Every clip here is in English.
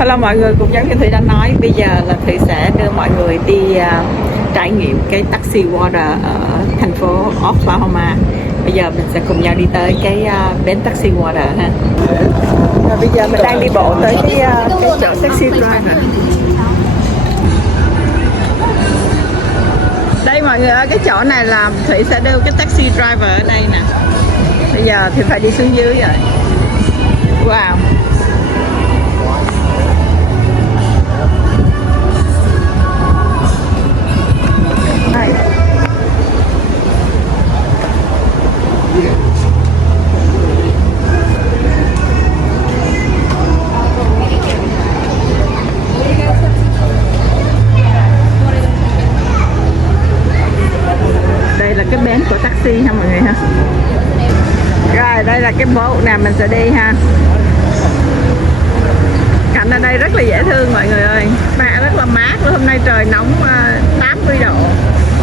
Hello mọi người, cũng giống như Thủy đã nói, bây giờ là Thủy sẽ đưa mọi người đi trải nghiệm cái taxi water ở thành phố Oklahoma. Bây giờ mình sẽ cùng nhau đi tới cái bến taxi water ha. Và bây giờ mình đang đi bộ tới cái chỗ taxi driver. Đây mọi người ơi, cái chỗ này là Thủy sẽ đưa cái taxi driver ở đây nè. Bây giờ thì phải đi xuống dưới rồi. Wow. Đây là cái bến của taxi ha mọi người ha. Rồi đây là cái boat nào mình sẽ đi ha. Cảnh ở đây rất là dễ thương mọi người ơi. Mà rất là mát, hôm nay trời nóng 80 độ.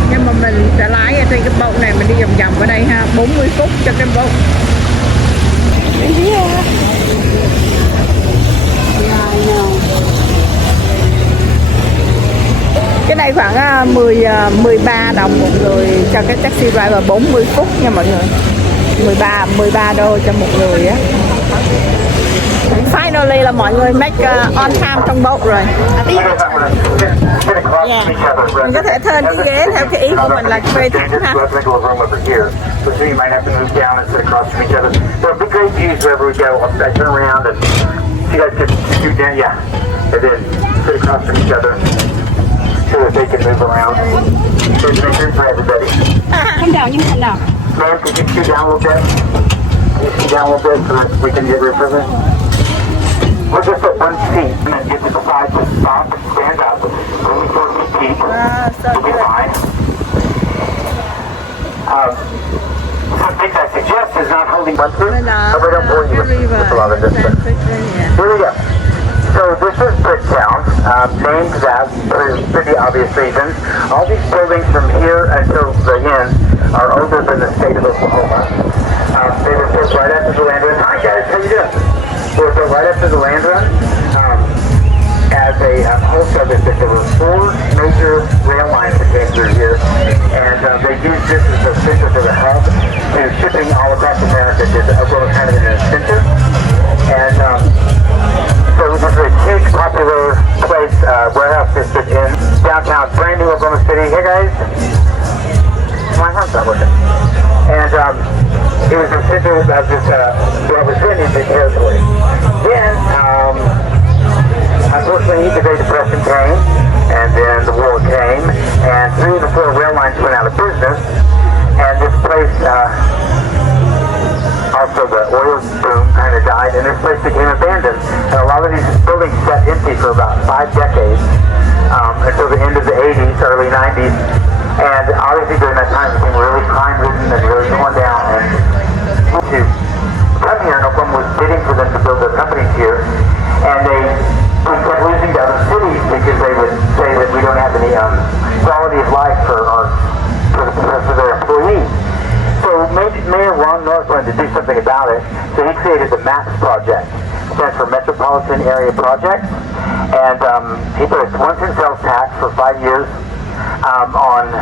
Nhưng mà mình sẽ lái ở trên cái boat này, mình đi vòng vòng ở đây ha, 40 phút cho cái boat. Cái này khoảng 13 đồng một người cho cái taxi driver 40 phút nha mọi người. 13 đô cho một người á. Finally là mọi người make on time trong boat rồi. Yeah. Mình có thể turn cái ghế theo cái ý của mình là thuê thẳng ha. So that they can move around. There's no room for everybody. Come down, you come down. Ma'am, could you scoot down a little bit? Can you scoot down a little bit so that we can get room for this? We're just at one seat and then get to the side to stop and stand up. When we sort of keep, we'll be fine. Something I suggest is not holding one foot. So we don't bore you with a lot of this stuff. Here we go. So this is Bricktown, named that for pretty obvious reasons. All these buildings from here until the end are older than the state of Oklahoma. They were built right after the land run. Hi guys, how you doing? They were built right after the land run as a wholesale district. There were 4 major rail lines that came through here, and they used this as the center for the hub and shipping all across America to Oklahoma, kind of in an center. And so this is a huge popular place, warehouse district in downtown, brand new Oklahoma City. Hey guys, my house not working. And it was the center of this, what was then in the territory. Then, unfortunately, the Great Depression came, and then the war came, and 3 of the 4 rail lines went out of business, and this place, also the oil boom kind of died, and this place became abandoned. And a lot of these buildings sat empty for about 5 decades, until the end of the 80s, early 90s. And obviously during that time it became really crime-ridden and really torn down. And to come here, Oklahoma was bidding for them to build their companies here, and they kept losing to other cities because they would say that we don't have any quality of life for their employees. So Mayor Ron North wanted to do something about it, so he created the MAPS project, stands for Metropolitan Area Project, and he put a 1-cent sales tax for 5 years on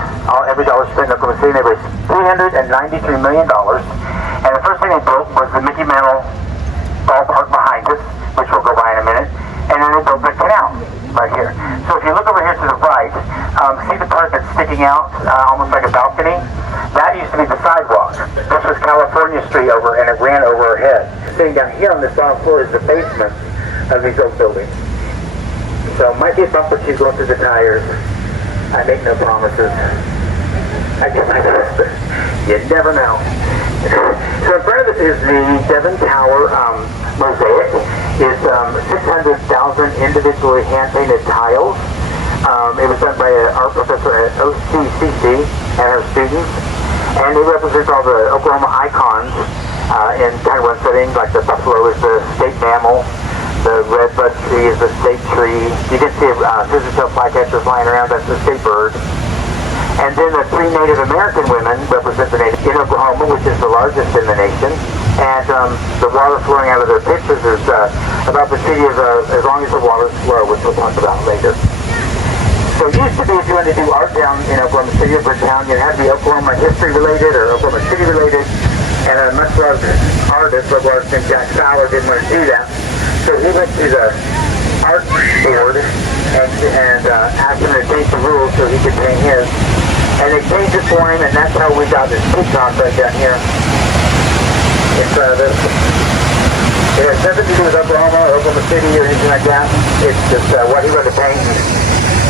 every dollar spent in Oklahoma City. They raised $393 million, and the first thing they built was the Mickey Mantle ballpark behind us, which we'll go by in a minute, and then they built the canal right here. So if you look over here to the right, see the part that's sticking out, almost like a balcony? That used to be the sidewalk. This was California Street over, and it ran over our head. Sitting down here on this bottom floor is the basement of these old buildings. So it might be a bump or two going through the tires. I make no promises. I do my best, but you never know. So in front of us is the Devon Tower mosaic. It's 600,000 individually hand-painted tiles. It was done by an art professor at OCCC and her students. And it represents all the Oklahoma icons in kind of one setting, like the buffalo is the state mammal, the redbud tree is the state tree. You can see scissor-tail flycatchers flying around, that's the state bird. And then the 3 Native American women represent the native in Oklahoma, which is the largest in the nation. and the water flowing out of their pictures is about the city of as long as the water's slow, which we'll talk about later. So it used to be if you wanted to do art down in Oklahoma City or Bricktown, you'd have to be Oklahoma history related or Oklahoma City related, and a much larger artist, a large named Jack Fowler, didn't want to do that. So he went to the art board and asked him to change the rules so he could paint his. And they changed it for him, and that's how we got this peacock right down here in front of us. It has nothing to do with Oklahoma or Oklahoma City or anything like that. It's just what he wanted to paint.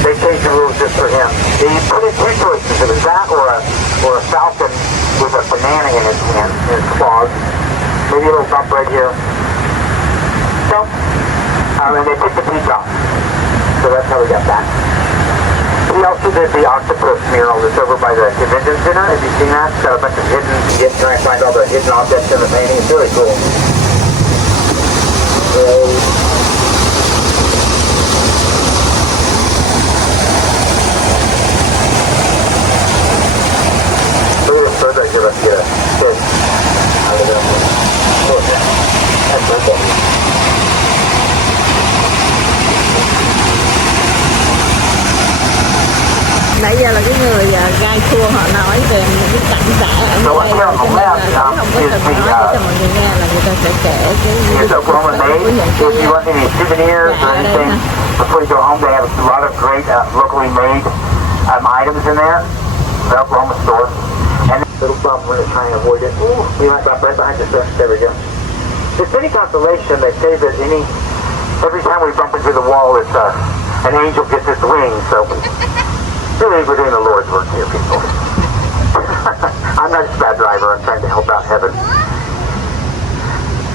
They changed the rules just for him. He put in two choices. It was that or a falcon with a banana in his hand, in his claws. Maybe a little bump right here. So, and they picked the peacock. So that's how we got that. He also did the octopus mural that's over by the convention center. Have you seen that? It's got a bunch of hidden, you try and find all the hidden objects in the painting. It's really cool. Let's get a fish out of them. Oh, that's purple. Nãy giờ là cái người gai tour họ nói về những cái cảnh xã ở nơi đây, cho nên là cũng không có cần nói để cho mọi người nghe, là người ta sẽ kể cái Oklahoma made. If you want any souvenirs or anything before you go home, they have a lot of great locally made items in there. The Oklahoma store. And little bump, we're going to try and avoid it. Ooh, we might bump right behind us. There we go. If any consolation, they say that every time we bump into the wall, it's an angel gets its wings. So really, we're doing the Lord's work here, people. I'm not just a bad driver. I'm trying to help out heaven.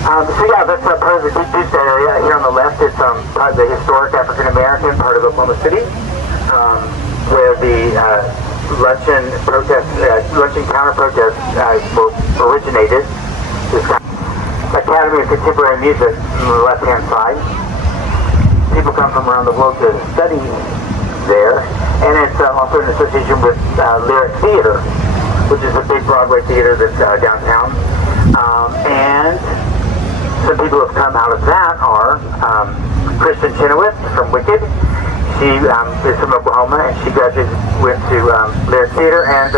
So yeah, that's part of the Deep Deuce area. Here on the left, it's part of the historic African American part of Oklahoma City, where the luncheon counter protests originated. This Academy of Contemporary Music on the left-hand side. People come from around the world to study there, and it's also in association with Lyric Theater, which is a big Broadway theater that's downtown. And some people who have come out of that are Kristen Chenoweth from Wicked. She is from Oklahoma, and she went to Lyric Theater, and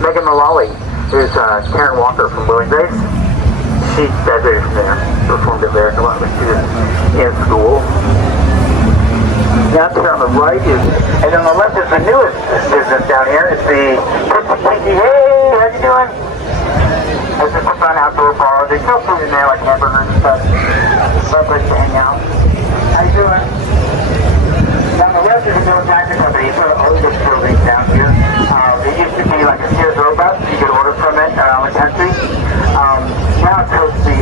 Megan Mullally, who's Karen Walker from Will and Grace. She graduated from there, performed at Lyric a lot when she was in school. Now here on the right and on the left is the newest business down here. It's the Tiki. Hey, how you doing? It's just a fun outdoor bar. They sell food in there, like hamburgers and stuff. Fun place to hang out. How you doing? Down the left is a Bill Jackson company. It's one of the oldest buildings down here. It used to be like a Sears Roebuck. You could order from it around the country. Now it hosts the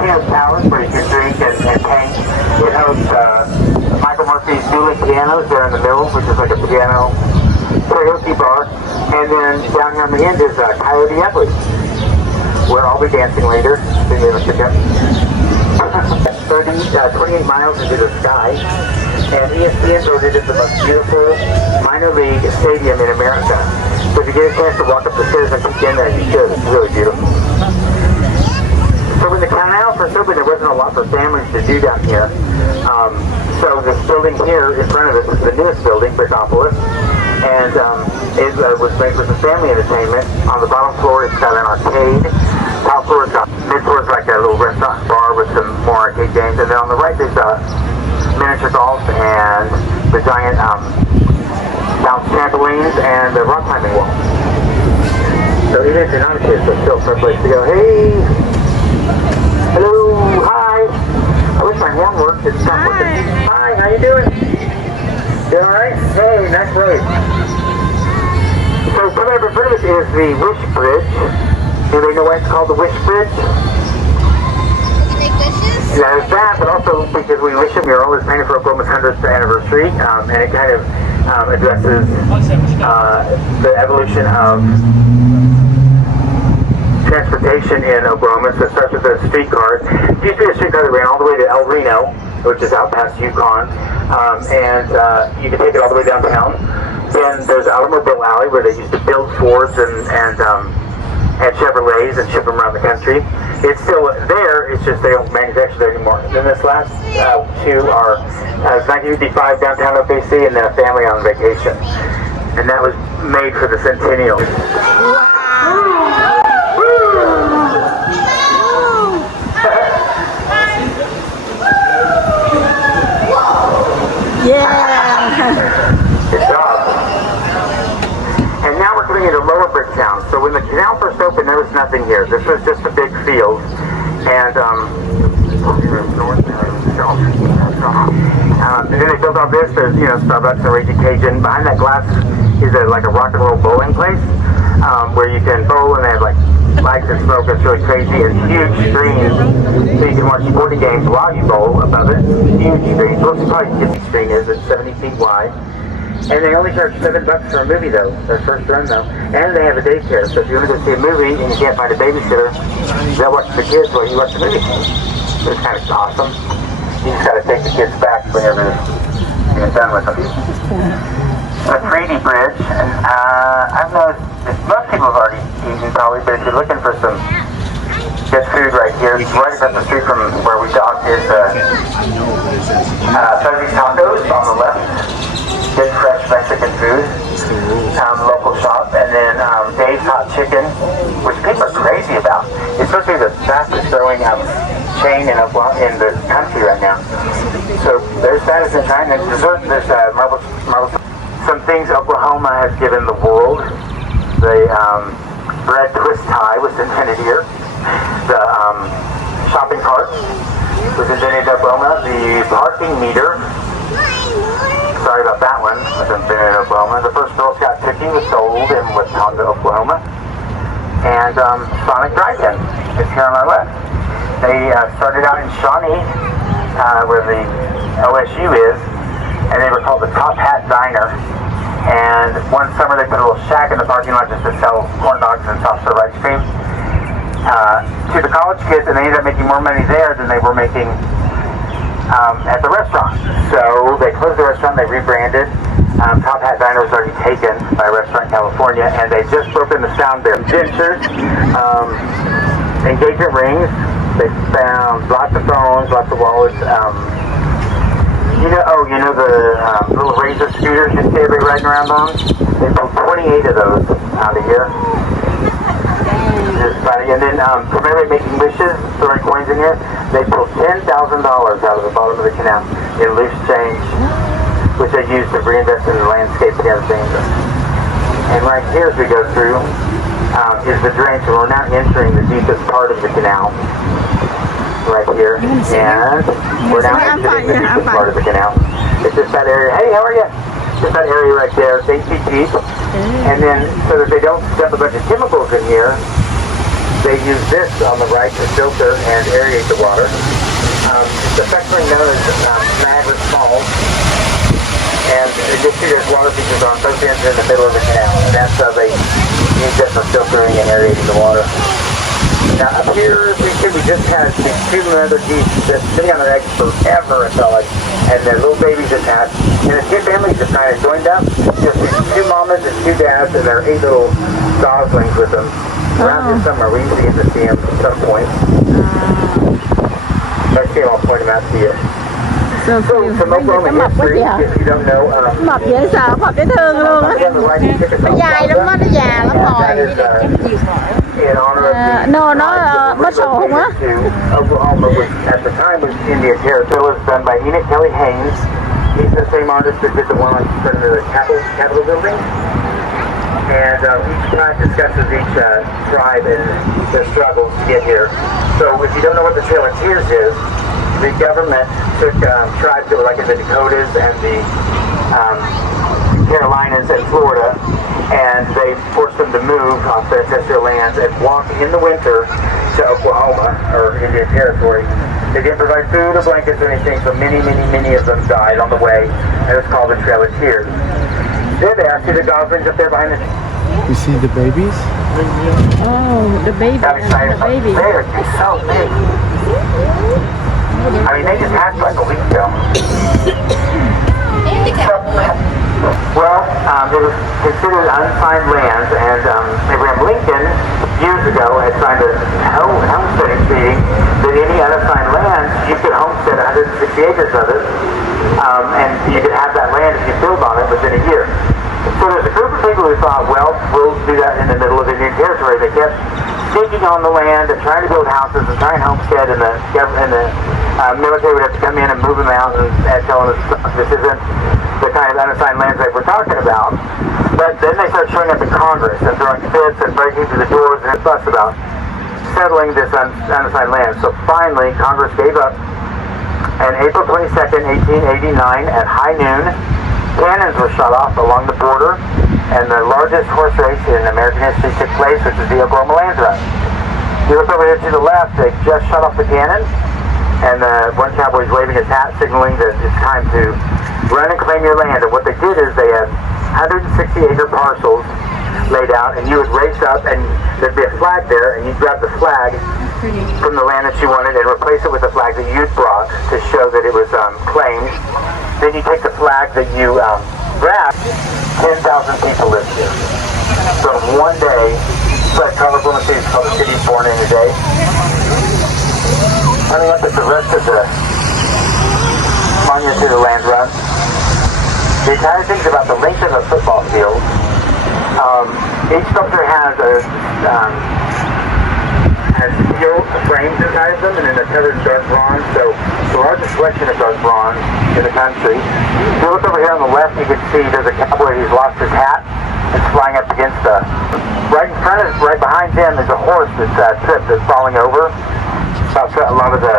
Piano Towers, where you can drink and paint. It hosts Michael Murphy's dueling pianos there in the middle, which is like a piano karaoke bar. And then down here on the end is Coyote Ugly, where I'll be dancing later. So you may check out. 28 miles into the sky, and ESPN voted it the most beautiful minor league stadium in America. So if you get a chance to walk up the stairs and peek in there, you should. It's really beautiful. So when the canal first opened, there wasn't a lot for families to do down here. So this building here in front of us is the newest building, Brickopolis, and it was made for some family entertainment. On the bottom floor, it's got an arcade. Top floor is mid-floor is like a little restaurant bar with some more arcade games, and then on the right there's miniature golf and the giant bounce trampolines and the rock climbing wall. So even if you're not a kid, it's still a place to go. Hey, hello, hi. I wish my horn worked. It's not working. Hi, how you doing? You all right? Hey, nice race. So coming up in front of us is the Wish Bridge. Do they know why it's called the Wish Bridge? There's that, but also because we wish a mural is painted for Oklahoma's 100th anniversary, and it kind of addresses the evolution of transportation in Oklahoma. So it starts with the streetcars. It used to be a streetcar that ran all the way to El Reno, which is out past Yukon, and you can take it all the way downtown. Then there's Automobile Alley, where they used to build Fords and and Chevrolets and ship them around the country. It's still there, it's just they don't manufacture there anymore. Then this last two are 1955 downtown OKC and then a family on vacation. And that was made for the centennial. Yeah. Good job. And now we're coming into Lower Bricktown. So when the canal first opened, there was nothing here. This was just a big field. And then they built all this. There's, Starbucks and Raging Cajun. Behind that glass is like a rock and roll bowling place where you can bowl, and they have like lights and smoke. It's really crazy. It's huge screens, so you can watch sporting games while you bowl above it. Huge screens. Well, it's probably 50 screen is. It's 70 feet wide. And they only charge $7 for a movie though, their first run though. And they have a daycare, so if you want to go see a movie and you can't find a babysitter, they'll watch the kids while you watch the movie. So it's kind of awesome. You just got to take the kids back whenever you're done with them. A 3D bridge, and I've noticed most people have already eaten probably, but if you're looking for some good food right here, right across the street from where we docked is Fuzzy Tacos on the left. Good fresh Mexican food, local shop, and then Dave's Hot Chicken, which people are crazy about. It's supposed to be the fastest growing chain in the country right now. So there's that. It's in China. Dessert, there's marble. Some things Oklahoma has given the world. The bread twist tie was invented here. The shopping cart was invented in Oklahoma. The parking meter. Sorry about that one. Was invented in Oklahoma. The first Girl Scout cookie was sold in Watonga, Oklahoma. And Sonic Drive-In is here on our left. They started out in Shawnee, where the OSU is, and they were called the Top Hat Diner. And one summer they put a little shack in the parking lot just to sell corn dogs and soft serve ice cream to the college kids, and they ended up making more money there than they were making at the restaurant. So they closed the restaurant, they rebranded. Top Hat Diner was already taken by a restaurant in California, and they just broken the sound barrier. Dentures, engagement rings, they found lots of phones, lots of wallets. The little Razor scooters you see everybody riding around on? They pulled 28 of those out of here. Just funny. And then from everybody making wishes, throwing coins in here, they pulled $10,000 out of the bottom of the canal in loose change, which they used to reinvest in the landscape and everything. And right here as we go through is the drain, so we're now entering the deepest part of the canal. Right here, and we're now exiting the deepest part of the canal. It's just that area. Hey, how are you? Just that area right there. It's 8 feet deep. And then, so that they don't dump a bunch of chemicals in here, they use this on the right to filter and aerate the water. It's affectionately known as Niagara Falls. And you see there's water features on both ends in the middle of the canal. And that's how they use that for filtering and aerating the water. Now up here, we just had these two mother geese just sitting on their eggs forever, it felt like, and their little babies just hatched. And the two families just kind of joined up, just two mamas and two dads, and their 8 little goslings with them. Around here somewhere, we usually get to see them at some point. If I see them, I'll point them out to you. So some Oklahoma history, if you don't know, Mập dễ sợ, mập dễ thương luôn á. Nó dài lắm á, nó già lắm rồi. Nó sầu không á. Oklahoma was, at the time, was Indian territory. It was done by Enoch Kelly Haynes. He's the same artist that did the one in front of the Capitol building. And each tribe discusses each tribe and their struggles to get here. So if you don't know what the Trail of Tears is, the government took tribes that were like in the Dakotas and the Carolinas and Florida, and they forced them to move off their ancestral lands and walk in the winter to Oklahoma, or Indian Territory. They didn't provide food or blankets or anything, so many of them died on the way, and it's called the Trail of Tears. There they are. See the goslings up there behind the... You see the babies? Oh, the baby. They're so big. I mean, they just hatched like a week ago. Well, it was considered unsigned land, and Abraham Lincoln years ago had signed a homesteading treaty that any unassigned land, you could homestead 160 acres of it, and you could have that land if you build on it within a year. So there's a group of people who thought, well, we'll do that in the middle of Indian Territory. They kept digging on the land and trying to build houses and trying to homestead, and the military would have to come in and move them out and tell them this isn't the kind of unassigned lands that we're talking about. But then they started showing up in Congress and throwing fits and breaking through the doors and fuss about settling this unassigned land. So finally, Congress gave up. And April 22nd, 1889, at high noon, cannons were shot off along the border, and the largest horse race in American history took place, which is the Oklahoma Land Run. You look over here to the left, they just shut off the cannon, and one cowboy is waving his hat, signaling that it's time to run and claim your land. And what they did is they had 160-acre parcels laid out, and you would race up, and there'd be a flag there, and you'd grab the flag from the land that you wanted and replace it with the flag that you'd brought to show that it was claimed. Then you take the flag that you grabbed. 10,000 people lived here. So in one day, it's like Oklahoma City is called the city born in a day. Coming up is the rest of the monument to the land run. The entire thing's about the length of a football field. Each sculpture has steel frames inside of them, and then they're covered in dark bronze. So the largest selection of dark bronze in the country. If you look over here on the left, you can see there's a cowboy who's lost his hat. It's flying up against the right in front of, right behind him is a horse that's tripped, that's falling over. That's a lot of the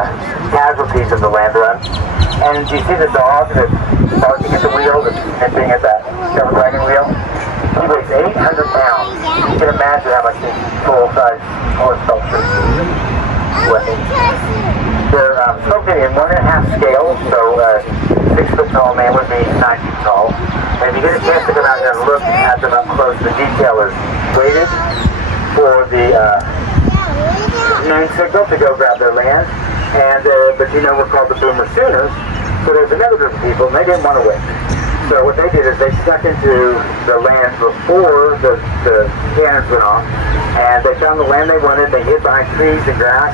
casualties of the land run. And you see the dog that's barking at the wheel, that's nipping at that covered wagon wheel. He weighs 800 pounds. You can imagine how much these full-size horse sculptures weigh. They're sculpted in 1.5 scale, so a 6-foot-tall man would be 9 feet tall. And if you get a chance to come out here and look at them up close, the detail is weighted for the noon signal to go grab their land. And but you know, we're called the Boomer Sooners. So there's another group of people, and they didn't want to wait. So what they did is they stuck into the land before the cannons went off, and they found the land they wanted. They hid behind trees and grass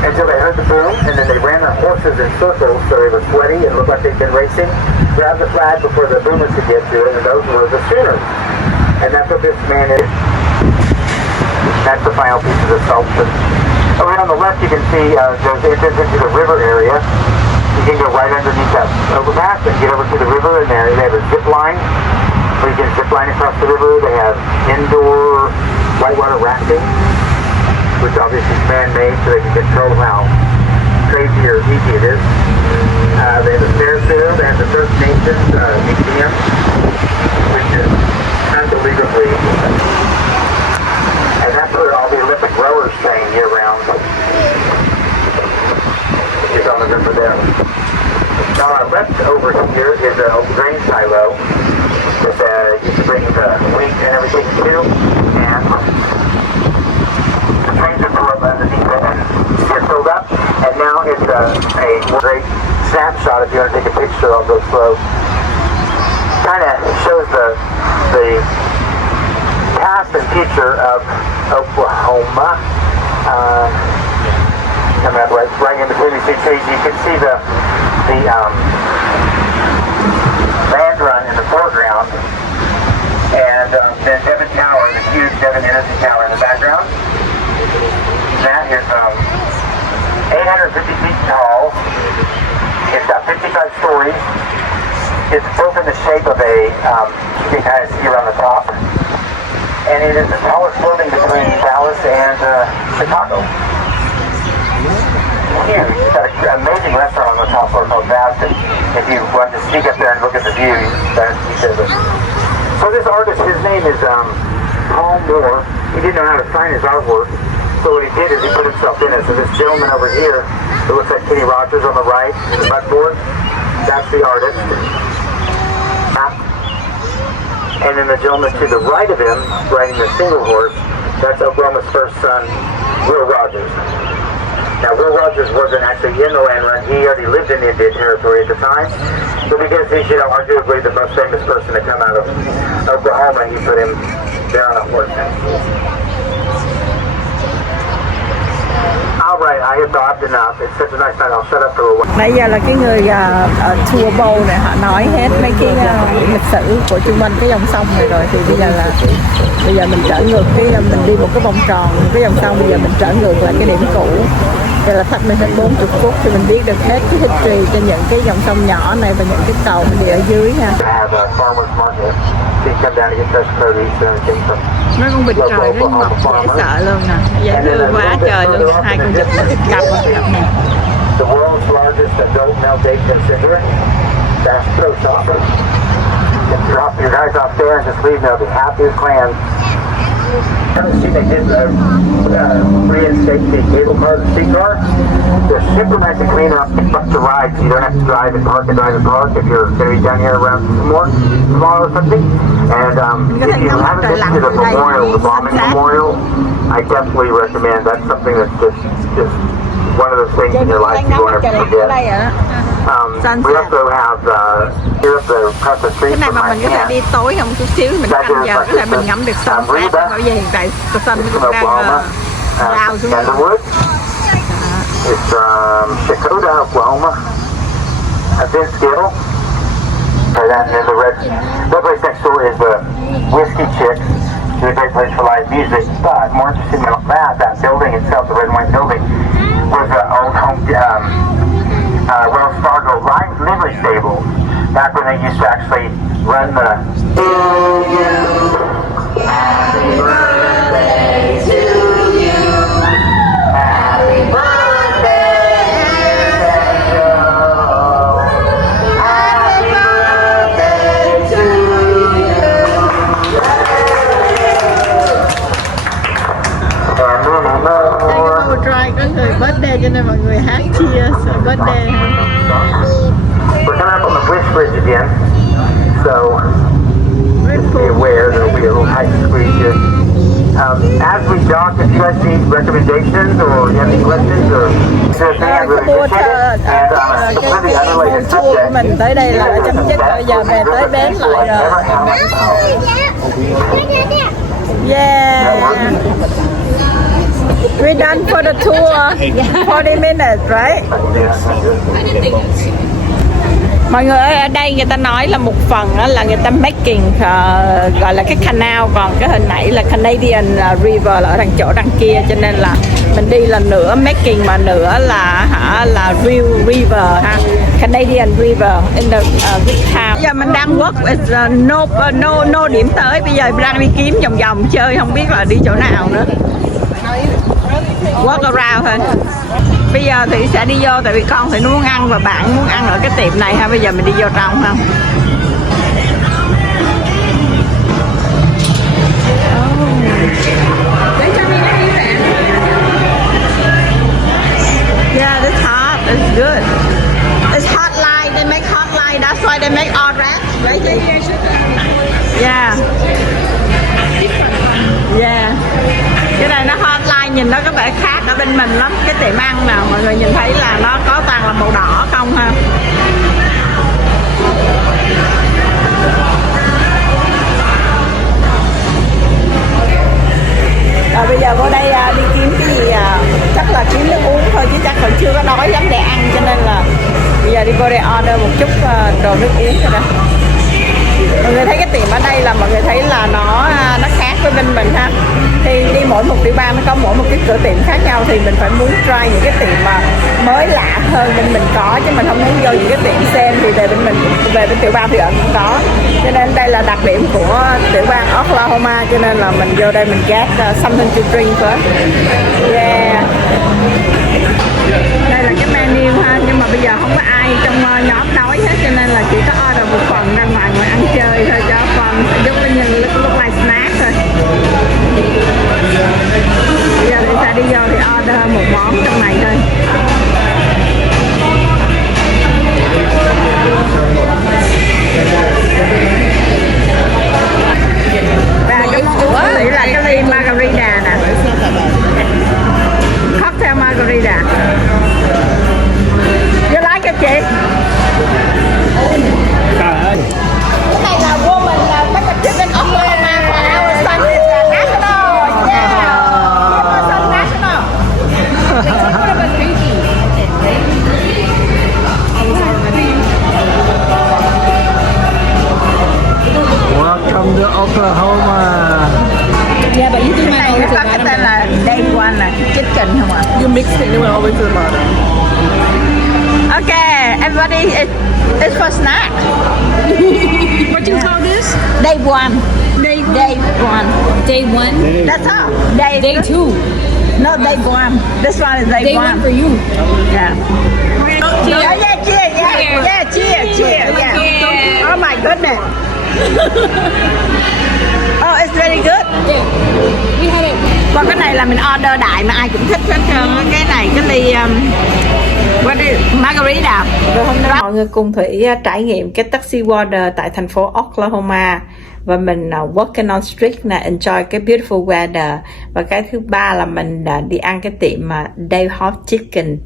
until they heard the boom, and then they ran their horses in circles so they were sweaty and looked like they'd been racing, grabbed the flag before the boomers could get to it, and those were the Sooners. And that's what this man is. That's the final piece of the sculpture. Over here on the left you can see goes into the river area. You can go right underneath that overpass and get over to the river, and they have a zip line where you can zip line across the river. They have indoor whitewater rafting, which obviously is man-made so they can control how crazy or easy it is. They have a Fairfield and the First Nations Museum, which is unbelievably. And that's where all the Olympic rowers train year-round. You're on the river there. Now our left over here is an old grain silo that used to bring the wheat and everything to, and the trains would pull up underneath it and get filled up. And now it's a great snapshot if you want to take a picture of those flows. Kind of shows the past and future of Oklahoma. Coming up right in between these two trees, you can see the land run in the foreground, and then Devon Tower, the huge Devon Energy Tower in the background. That is 850 feet tall. It's got 55 stories. It's built in the shape of a, you can kind of see around the top, and it is the tallest building between Dallas and Chicago. Huge. It's got an amazing restaurant on the top floor called Basket. If you want to sneak up there and look at the view, you should. So this artist, his name is Paul Moore. He didn't know how to sign his artwork, so what he did is he put himself in it. So this gentleman over here, who looks like Kenny Rogers on the right, the buckboard, that's the artist. And then the gentleman to the right of him, riding the single horse, that's Oklahoma's first son, Will Rogers. Now, Will Rogers wasn't actually in the land run. He already lived in Indian Territory at the time. So because he's, arguably the most famous person to come out of Oklahoma, he put him there on a horse. All right, I have talked enough. It's such a nice night. I'll shut up for a while. Nãy giờ là cái người ở tour boat này họ nói hết mấy cái lịch sử của chung quanh cái dòng sông này rồi, thì bây giờ mình trở ngược mình đi một cái vòng tròn cái dòng sông, bây giờ mình trở ngược lại cái điểm cũ. Vậy là thắt mình hết 40 phút thì mình biết được hết cái history cho những cái dòng sông nhỏ này và những cái cầu mình đi ở dưới ha. Mấy con vịt trời rất ngọt, dễ sợ luôn nè, dễ thương quá trời luôn, hai con vịt nó cặp nè. The world's largest adult male date considerate. That's so soft. Just drop your guys off there and just leave. They'll be happy as clams. I haven't seen they did reinstate the cable car, the streetcar. They're super nice and clean enough to ride, so you don't have to drive and park if you're going to be down here around tomorrow or something. And if you haven't been to the memorial, the bombing memorial, I definitely recommend. That's something that's just one of those things in your life you won't ever forget. We also have here up the across the street Cái này from mà my mình có thể aunt. đi tối không chút xíu mình canh giờ có thể mình ngắm được sunset, bởi vì hiện tại sun cũng đang lao xuống. It's from Dakota, Oklahoma. Vince Gill. And then the red place next door is the Whiskey Chicks. It's a great place for live music. But more interesting than that building itself, the red and white building, was an old home Wells Fargo livery stable. Back when they used to actually run the. Happy birthday to you. Happy birthday, Happy birthday to you. Try có người birthday cho nên mọi người hát cheers birthday. We're coming up on the Wish Bridge again, so be aware there'll be a little tight squeeze here. As we dock, if you guys need recommendations or you have any questions or Cái tour của mình tới đây là chấm dứt rồi, bây giờ về tới bến lại rồi. Yeah. We're done for the tour. 40 minutes, right? Mọi người ơi, ở đây người ta nói là một phần đó là người ta making gọi là cái canal, còn cái hình nãy là Canadian River là ở đằng chỗ đằng kia, cho nên là mình đi là nửa making mà nửa là real river ha, Canadian River in the town. Bây giờ mình đang work no điểm tới, bây giờ đang đi kiếm vòng vòng chơi, không biết là đi chỗ nào nữa. Walk around thôi. Bây giờ thì sẽ đi vô, tại vì con thì nó muốn ăn và bạn muốn ăn ở cái tiệm này ha. Bây giờ mình đi vô trong ha. Yeah, it's hot. It's good. It's hotline. They make hotline. That's why they make all that. Right? Yeah. Yeah. Cái này nó hotline, nhìn nó có vẻ khác ở bên mình lắm. Cái tiệm ăn nào mọi người nhìn thấy là nó có toàn là màu đỏ không ha. Rồi bây giờ vô đây đi kiếm cái gì, chắc là kiếm nước uống thôi chứ chắc còn chưa có đói lắm để ăn, cho nên là bây giờ đi vô đây order một chút đồ nước uống rồi đó. Mọi người thấy cái tiệm ở đây là mọi người thấy là nó khác với bên mình ha. Thì đi mỗi một tiểu bang nó có mỗi một cái cửa tiệm khác nhau, thì mình phải muốn try những cái tiệm mà mới lạ hơn bên mình có, chứ mình không muốn vô những cái tiệm xem thì về bên tiểu bang thì ở cũng có. Cho nên đây là đặc điểm của tiểu bang Oklahoma, cho nên là mình vô đây mình get something to drink first. Yeah. Đây là cái menu ha, nhưng mà bây giờ không có ai trong nhóm đói hết, cho nên là chỉ có order một phần ra ngoài ngồi ăn chơi thôi, cho phần giống như lúc like snack thôi. Bây giờ thì sẽ đi vô thì order một món trong này thôi. Và cái của là cái ly margarita nè, cocktail margarita. it's for snack. What do you call this? Day one. Day Day one. Day one. That's all. Day two. No, day one. This one is day one. for you. Yeah. Cheers. Yeah, cheers. Yeah, cheers. Yeah. Yeah. Oh my goodness. Oh, it's very good. Yeah. We had it. Và cái này là mình order đại mà ai cũng thích hết trơn á. Cái này cái ly what is margarita. Rồi hôm nay mọi người cùng Thủy trải nghiệm cái taxi water tại thành phố Oklahoma. Và mình walking on street nè, enjoy cái beautiful weather. Và cái thứ ba là mình đi ăn cái tiệm Day Hot Chicken.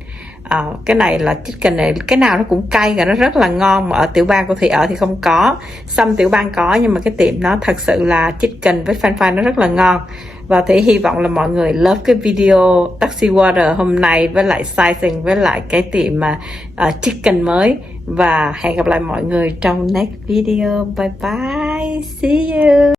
Cái này là chicken này, cái nào nó cũng cay và nó rất là ngon, mà ở tiểu bang của Thủy ở thì không có, Sông tiểu bang có, nhưng mà cái tiệm nó thật sự là chicken với french fry nó rất là ngon. Và Thủy hy vọng là mọi người love cái video taxi water hôm nay với lại sizing với lại cái tiệm chicken mới. Và hẹn gặp lại mọi người trong next video. Bye bye, see you.